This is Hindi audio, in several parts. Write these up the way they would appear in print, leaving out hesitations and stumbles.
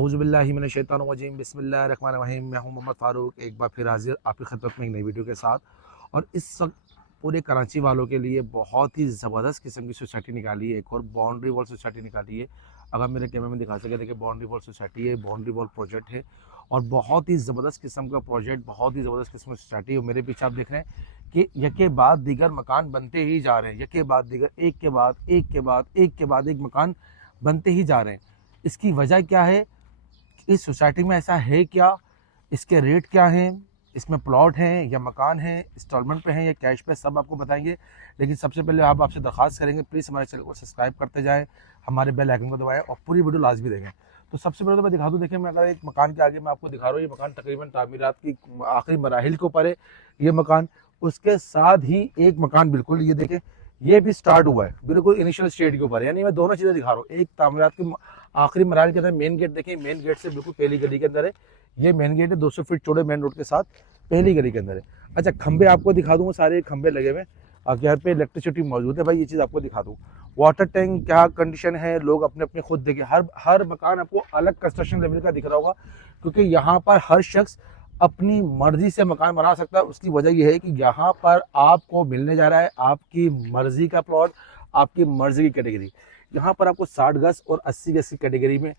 औज़ुबिल्लाहिमिनश्शैतानिर्रजीम बिस्मिल्लाहिर्रहमानिर्रहीम। मैं हूं मोहम्मद फ़ारूक, एक बार फिर हाज़िर आपकी खिदमत में एक नई वीडियो के साथ। और इस वक्त पूरे कराची वालों के लिए बहुत ही ज़बरदस्त किस्म की सोसाइटी निकाली है, एक और बाउंड्री वॉल सोसाइटी निकाली है। अगर मेरे कैमरे में दिखा सके, देखिए बाउंड्री वॉल सोसाइटी है, बाउंड्री वॉल प्रोजेक्ट है और बहुत ही ज़बरदस्त किस्म का प्रोजेक्ट, बहुत ही ज़बरदस्त किस्म की सोसाइटी है। मेरे पीछे आप देख रहे हैं कि यके बाद दीगर मकान बनते ही जा रहे हैं, यके बाद दीगर, एक के बाद एक के बाद एक के बाद एक मकान बनते ही जा रहे हैं। इसकी वजह क्या है? इस सोसाइटी में ऐसा है क्या? इसके रेट क्या हैं? इसमें प्लॉट हैं या मकान हैं, इंस्टॉलमेंट पे हैं या कैश पे, सब आपको बताएंगे। लेकिन सबसे पहले आपसे दरख्वास्त करेंगे, प्लीज़ हमारे चैनल को सब्सक्राइब करते जाएं, हमारे बेल आइकन को दबाएं और पूरी वीडियो लाजमी देखें। तो सबसे पहले तो मैं दिखा दूं, देखिए मैं अगर एक मकान के आगे मैं आपको दिखा रहा हूँ, ये मकान तकरीबन तामीरात की आखिरी मराहिल के ऊपर है ये मकान। उसके साथ ही एक मकान बिल्कुल ये देखें, ये भी स्टार्ट हुआ है, बिल्कुल इनिशियल स्टेज के ऊपर। यानी मैं दोनों चीज़ें दिखा रहा हूँ, एक तामीरात की आखिरी मराहल के अंदर मेन गेट देखिए, मेन गेट से बिल्कुल पहली गली के अंदर है ये मेन गेट है, 200 फीट चौड़े मेन रोड के साथ पहली गली के अंदर है। अच्छा, खंबे आपको दिखा दूंगा, सारे खंबे लगे हुए हैं, घर पे इलेक्ट्रिसिटी मौजूद है। भाई ये चीज़ आपको दिखा दूँ, वाटर टैंक क्या कंडीशन है, लोग अपने अपने खुद देखिए, हर मकान आपको अलग कंस्ट्रक्शन लेवल का दिख रहा होगा, क्योंकि यहाँ पर हर शख्स अपनी मर्जी से मकान बना सकता है। उसकी वजह यह है कि यहाँ पर आपको मिलने जा रहा है आपकी मर्जी का प्लॉट, आपकी मर्जी की कैटेगरी। यहाँ पर आपको 60 गज और 80 गज की कैटेगरी में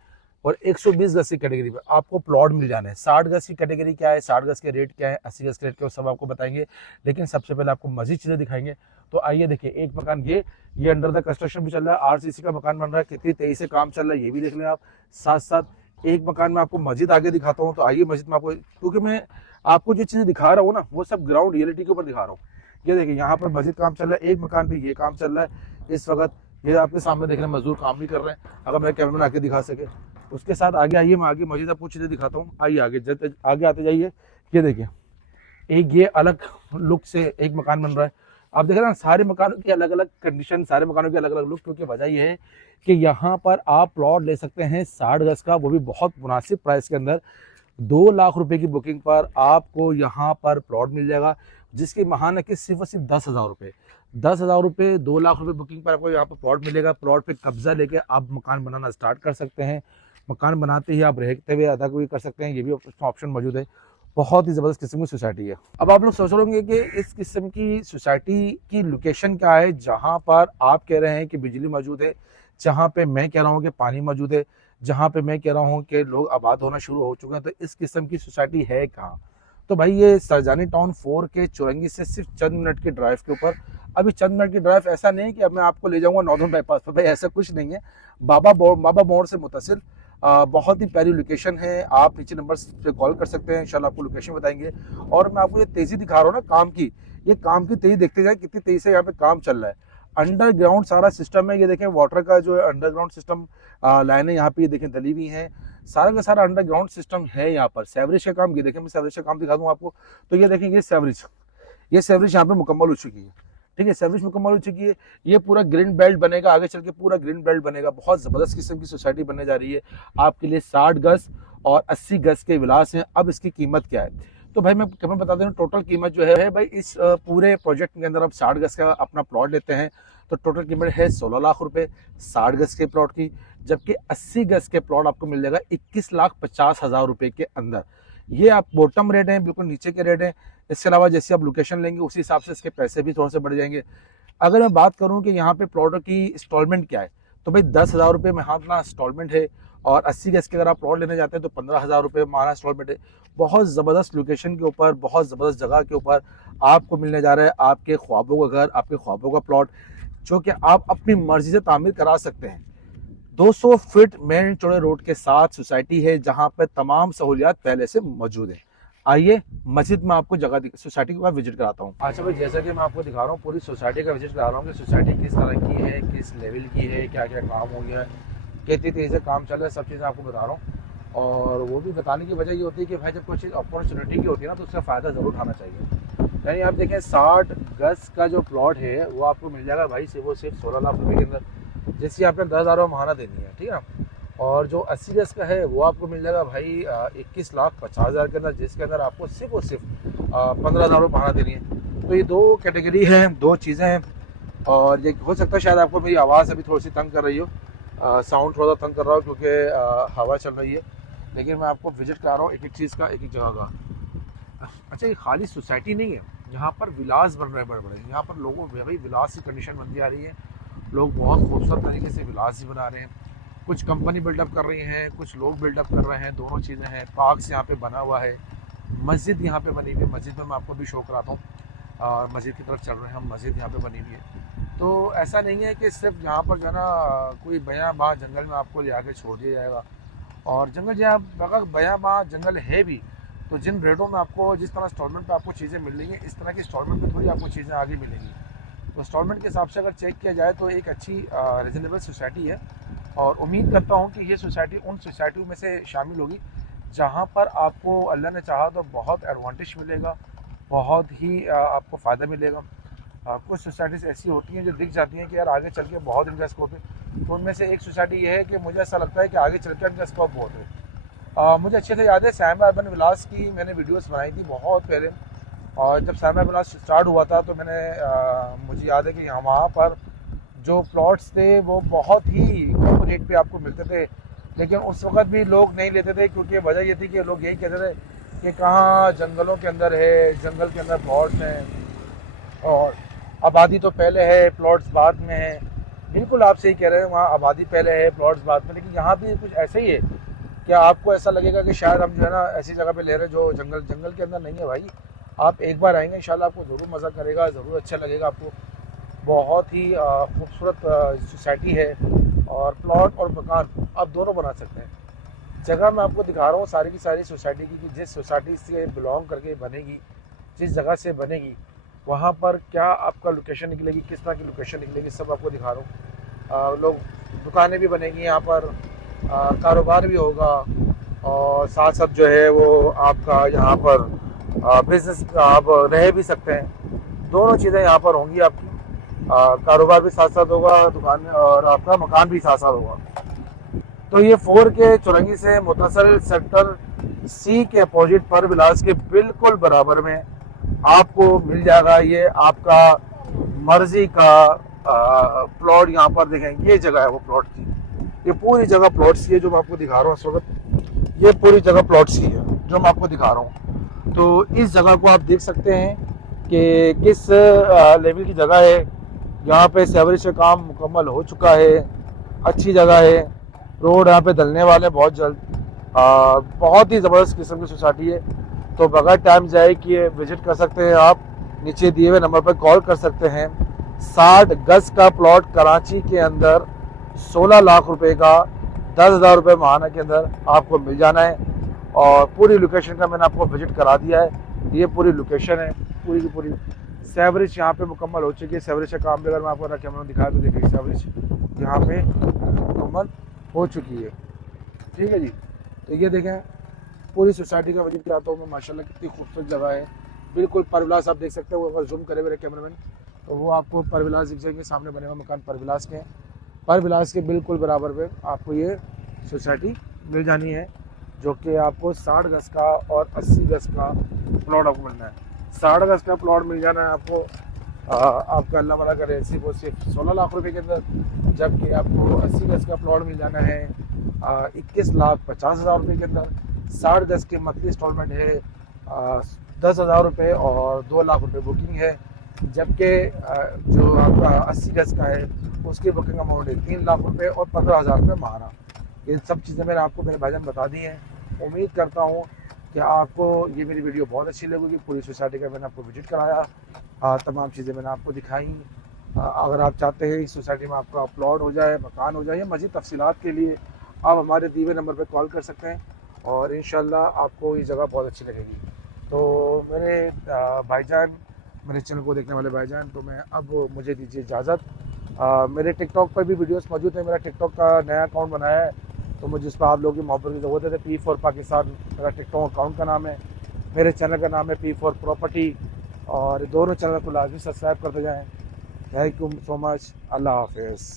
और 120 गज की कैटेगरी में आपको प्लॉट मिल जाना है। 60 गज की कैटेगरी क्या है, 60 गज के रेट क्या है, 80 गज के रेट क्या है, सब आपको बताएंगे। लेकिन सबसे पहले आपको मजीद चीज़ें दिखाएंगे। तो आइए देखिए, एक मकान ये अंडर द कंस्ट्रक्शन भी चल रहा है, आरसीसी का मकान बन रहा है, कितनी तेजी से काम चल रहा है ये भी देख लें आप। साथ साथ एक मकान में आपको मस्जिद आगे दिखाता हूँ। तो आइए मस्जिद में आपको, क्योंकि मैं आपको जो चीज़ें दिखा रहा हूँ ना, वो सब ग्राउंड रियलिटी के ऊपर दिखा रहा हूँ। ये देखिए, यहाँ पर मस्जिद काम चल रहा है, एक मकान पे ये काम चल रहा है इस वक्त। ये आपके सामने देख रहे हैं, मजदूर काम भी कर रहे हैं, अगर मेरे कैमरे में आके दिखा सके। उसके साथ आगे आइए, मैं आगे मस्जिद आपको चीज़ें दिखाता हूँ। आइए आगे आते जाइए। ये देखिए, एक ये अलग लुक से एक मकान बन रहा है। आप देख रहे हैं सारे मकानों की अलग अलग कंडीशन, सारे मकानों की अलग अलग लुक, क्योंकि वजह यह है कि यहाँ पर आप प्लॉट ले सकते हैं 60 गज का, वो भी बहुत मुनासिब प्राइस के अंदर। 2 लाख रुपए की बुकिंग पर आपको यहाँ पर प्लॉट मिल जाएगा, जिसकी महाना कि सिर्फ और सिर्फ 10,000 रुपये। 10,000 रुपये, 2 लाख रुपए बुकिंग पर आपको यहाँ पर प्लॉट मिलेगा। प्लॉट पे कब्जा लेके आप मकान बनाना स्टार्ट कर सकते हैं। मकान बनाते ही आप रहते हुए अदा भी कर सकते हैं, ये भी ऑप्शन मौजूद है। बहुत ही ज़बरदस्त किस्म की सोसाइटी है। अब आप लोग सोच रहे होंगे कि इस किस्म की सोसाइटी की लोकेशन क्या है, जहाँ पर आप कह रहे हैं कि बिजली मौजूद है, जहाँ पे मैं कह रहा हूँ कि पानी मौजूद है, जहाँ पे मैं कह रहा हूँ कि लोग आबाद होना शुरू हो चुके हैं। तो इस किस्म की सोसाइटी है कहाँ? तो भाई ये सरजानी टाउन 4 के चौरंगी से सिर्फ चंद मिनट के ड्राइव के ऊपर। अभी चंद मिनट की ड्राइव ऐसा नहीं है कि अब मैं आपको ले जाऊँगा नॉर्दर्न बाईपास पर, भाई ऐसा कुछ नहीं है। बाबा मोड़ से मुतसिल बहुत ही प्यारी लोकेशन है। आप नीचे नंबर पे कॉल कर सकते हैं, इंशाल्लाह आपको लोकेशन बताएंगे। और मैं आपको ये तेज़ी दिखा रहा हूँ ना काम की, ये काम की तेज़ी देखते जाए, कितनी तेज़ी से यहाँ पे काम चल रहा है। अंडरग्राउंड सारा सिस्टम है, ये देखें वाटर का जो है अंडरग्राउंड सिस्टम, लाइनें यहाँ पे ये देखें डली हुई हैं, सारा का सारा अंडरग्राउंड सिस्टम है यहाँ पर। सेवरेज का काम, ये देखें मैं सेवरेज का काम दिखा दूँ आपको। तो ये देखें, ये सेवरेज यहाँ पे मुकम्मल हो चुकी है, ठीक है, सर्विस मुकम्मल हो चुकी है। ये पूरा ग्रीन बेल्ट बनेगा, आगे चल के पूरा ग्रीन बेल्ट बनेगा। बहुत ज़बरदस्त किस्म की सोसाइटी बनने जा रही है आपके लिए। 60 गज और 80 गज के विलास हैं। अब इसकी कीमत क्या है, तो भाई मैं बता दूँ, टोटल कीमत जो है भाई, इस पूरे प्रोजेक्ट के अंदर आप 60 गज का अपना प्लॉट लेते हैं तो टोटल कीमत है 16 लाख रुपए 60 गज के प्लॉट की। जबकि 80 गज के प्लॉट आपको मिल जाएगा 21,50,000 रुपए के अंदर। ये आप बॉटम रेट हैं, बिल्कुल नीचे के रेट हैं। इसके अलावा जैसे आप लोकेशन लेंगे उसी हिसाब से इसके पैसे भी थोड़े से बढ़ जाएंगे। अगर मैं बात करूं कि यहाँ पे प्लॉट की इंस्टॉलमेंट क्या है, तो भाई 10,000 रुपये महाना इंस्टॉलमेंट है। और 80 गज के अगर आप प्लॉट लेने जाते हैं तो 15,000 रुपये महाना इंस्टॉलमेंट है। बहुत ज़बरदस्त लोकेशन के ऊपर, बहुत ज़बरदस्त जगह के ऊपर आपको मिलने जा रहा है आपके ख्वाबों का घर, आपके ख्वाबों का प्लॉट, जो कि आप अपनी मर्जी से तामीर करा सकते हैं। 200 फीट मेन चौड़े रोड के साथ सोसाइटी है, जहां पर तमाम सहूलियात पहले से मौजूद है। आइए मस्जिद में आपको जगह सोसाइटी का विजिट कराता हूँ। अच्छा भाई, जैसा कि मैं आपको दिखा रहा हूँ, पूरी सोसाइटी का विजिट करा रहा हूँ कि सोसाइटी किस तरह की है, किस लेवल की है, क्या क्या काम हो गया है, कितनी तेज़ी से काम चल रहा है, सब चीज़ें आपको बता रहा हूँ। और वो भी बताने की वजह ये होती है कि भाई जब कोई चीज़ अपॉर्चुनिटी की होती है ना, तो उसका फ़ायदा ज़रूर उठाना चाहिए। यानी आप देखें, 60 गज का जो प्लॉट है वो आपको मिल जाएगा भाई वो सिर्फ 16 लाख रुपये के अंदर, जैसी आपने 10,000 महाना देनी है, ठीक है ना। और जो 80 गज का है वो आपको मिल जाएगा भाई 21,50,000 के अंदर, जिसके अंदर आपको सिर्फ और सिर्फ 15,000 रुपये महाना देनी है। तो ये दो कैटेगरी हैं, दो चीज़ें हैं। और ये हो सकता है शायद आपको मेरी आवाज़ अभी थोड़ी सी तंग कर रही हो, साउंड थोड़ा तंग कर रहा हो, क्योंकि हवा चल रही है। लेकिन मैं आपको विजिट करा रहा हूँ एक एक चीज़ का, एक एक जगह का। अच्छा, ये खाली सोसाइटी नहीं है, यहाँ पर विलास बन रहे हैं बड़े बड़े। यहाँ पर लोगों में भाई विलास की कंडीशन बनती आ रही है, लोग बहुत खूबसूरत तरीके से विलास ही बना रहे हैं। कुछ कंपनी बिल्डअप कर रही हैं, कुछ लोग बिल्डअप कर रहे हैं, दोनों चीज़ें हैं। पार्क्स यहाँ पे बना हुआ है, मस्जिद यहाँ पे बनी हुई है, मस्जिद में मैं आपको भी शो कराता हूँ। और मस्जिद की तरफ चल रहे हैं हम, मस्जिद यहाँ पे बनी हुई है। तो ऐसा नहीं है कि सिर्फ यहाँ पर जो है ना कोई बयां बाँ जंगल में आपको ले आके छोड़ दिया जाएगा। और जंगल जहाँ अगर बयां बाँ जंगल है भी, तो जिन रेटों में आपको, जिस तरह इंस्टॉलमेंट पे आपको चीज़ें मिल रही हैं, इस तरह की इंस्टॉलमेंट पे थोड़ी आपको चीज़ें आगे मिलेंगी। तो इंस्टॉलमेंट के हिसाब से अगर चेक किया जाए तो एक अच्छी रीजनेबल सोसाइटी है। और उम्मीद करता हूँ कि ये सोसाइटी उन सोसाइटियों में से शामिल होगी जहाँ पर आपको अल्लाह ने चाहा तो बहुत एडवांटेज मिलेगा, बहुत ही आपको फ़ायदा मिलेगा। कुछ सोसाइटीज़ ऐसी होती हैं जो दिख जाती हैं कि यार आगे चल के बहुत इनका स्कोप है, तो उनमें से एक सोसाइटी ये है कि मुझे ऐसा लगता है कि आगे चल के इनका स्कोप बहुत है। मुझे अच्छे से याद है सैम अर्बन विलास की मैंने वीडियोस बनाई थी बहुत पहले। और जब सैम अर्बन विलास स्टार्ट हुआ था तो मैंने मुझे याद है कि वहाँ पर जो प्लॉट्स थे वो बहुत ही कम रेट पे आपको मिलते थे, लेकिन उस वक्त भी लोग नहीं लेते थे, क्योंकि वजह ये थी कि लोग यही कहते थे कि कहाँ जंगलों के अंदर है, जंगल के अंदर प्लॉट्स हैं और आबादी तो पहले है, प्लॉट्स बाद में है। बिल्कुल आप सही कह रहे हैं, वहाँ आबादी पहले है, प्लॉट्स बाद में। लेकिन यहाँ भी कुछ ऐसे ही है। क्या आपको ऐसा लगेगा कि शायद हम जो है ना ऐसी जगह पे ले रहे हैं जो जंगल के अंदर नहीं है? भाई आप एक बार आएंगे इंशाल्लाह आपको ज़रूर मज़ा करेगा, ज़रूर अच्छा लगेगा आपको। बहुत ही खूबसूरत सोसाइटी है और प्लॉट और मकान आप दोनों बना सकते हैं। जगह मैं आपको दिखा रहा हूँ सारी की सारी सोसाइटी की, कि जिस सोसाइटी से बिलोंग करके बनेगी, जिस जगह से बनेगी, वहाँ पर क्या आपका लोकेशन निकलेगी, किस तरह की लोकेशन निकलेगी, सब आपको दिखा रहा हूँ। लोग दुकानें भी बनेगी यहाँ पर, कारोबार भी होगा और साथ साथ जो है वो आपका यहाँ पर बिजनेस आप रह भी सकते हैं। दोनों चीज़ें यहाँ पर होंगी आपकी, कारोबार भी साथ साथ होगा, दुकान और आपका मकान भी साथ साथ होगा। तो ये 4 के चौरंगी से मुतसल सेक्टर सी के अपोजिट पर विलास के बिल्कुल बराबर में आपको मिल जाएगा ये आपका मर्जी का प्लॉट। यहाँ पर देखें ये जगह है वो प्लॉट की, ये पूरी जगह प्लॉट्स की है जो मैं आपको दिखा रहा हूँ इस वक्त। ये पूरी जगह प्लॉट्स की है जो मैं आपको दिखा रहा हूँ। तो इस जगह को आप देख सकते हैं कि किस लेवल की जगह है। यहाँ पे सेवरेज का काम मुकम्मल हो चुका है, अच्छी जगह है, रोड यहाँ पे डलने वाले बहुत जल्द। बहुत ही ज़बरदस्त किस्म की सोसाइटी है। तो बगैर टाइम जाए किए विजिट कर सकते हैं आप, नीचे दिए हुए नंबर पर कॉल कर सकते हैं। 60 गज का प्लॉट कराची के अंदर 16 लाख रुपए का 10,000 रुपये माहाना के अंदर आपको मिल जाना है। और पूरी लोकेशन का मैंने आपको विजिट करा दिया है। ये पूरी लोकेशन है, पूरी की पूरी सेवरेज यहाँ पे मुकम्मल हो चुकी है। सेवरेज का काम भी अगर मैं आपको कैमरा में दिखाया तो देखिए सेवरेज यहाँ पे मुकम्मल हो चुकी है। ठीक है जी। तो ये देखें पूरी सोसाइटी का विजिट कराता हूँ मैं, माशाल्लाह कितनी खूबसूरत जगह है। बिल्कुल परविलास आप देख सकते हैं, वो अगर जूम करे मेरे कैमरामैन तो वो आपको परविलास दिख जाएंगे, सामने बने हुए मकान परविलास के हैं। परविलास के बिल्कुल बराबर पे आपको ये सोसाइटी मिल जानी है, जो कि आपको 60 गज का और 80 गज का प्लॉट आपको मिलना है। 60 गज का प्लॉट मिल जाना है आपको, आपका अल्लाह भला करे, सिर्फ और सिर्फ 16 लाख रुपए के अंदर। जबकि आपको 80 गज का प्लॉट मिल जाना है 21,50,000 रुपये के अंदर। 60 गज के मंथली इंस्टॉलमेंट है 10,000 रुपये और 2 लाख रुपये बुकिंग है। जबकि जो आपका 80 गज का है उसकी बुकिंग अमाउंट है 3 लाख रुपये और 15,000 रुपये माहाना। ये सब चीज़ें मैंने आपको मेरे भाईजान बता दी हैं। उम्मीद करता हूँ कि आपको ये मेरी वीडियो बहुत अच्छी लगेगी। पूरी सोसाइटी का मैंने आपको विजिट कराया, तमाम चीज़ें मैंने आपको दिखाई। अगर आप चाहते हैं इस सोसाइटी में आपका प्लॉट हो जाए, मकान हो जाए, या मज़ीद तफसीलात के लिए आप हमारे दिए हुए नंबर पर कॉल कर सकते हैं और इंशाल्लाह आपको ये जगह बहुत अच्छी लगेगी। तो मेरे भाईजान, मेरे चैनल को देखने वाले भाईजान, तो मैं अब मुझे दीजिए इजाज़त। मेरे टिकटॉक पर भी वीडियोस मौजूद है। मेरा टिकटॉक का नया अकाउंट बनाया है, तो मुझे इस पर आप लोगों की मोहब्बत की ज़रूरत है। P4 पाकिस्तान मेरा टिकटॉक अकाउंट का नाम है, मेरे चैनल का नाम है P4 प्रॉपर्टी, और दोनों चैनल को लाजमी सब्सक्राइब करते जाएँ। Thank you so much. अल्लाह हाफिज़।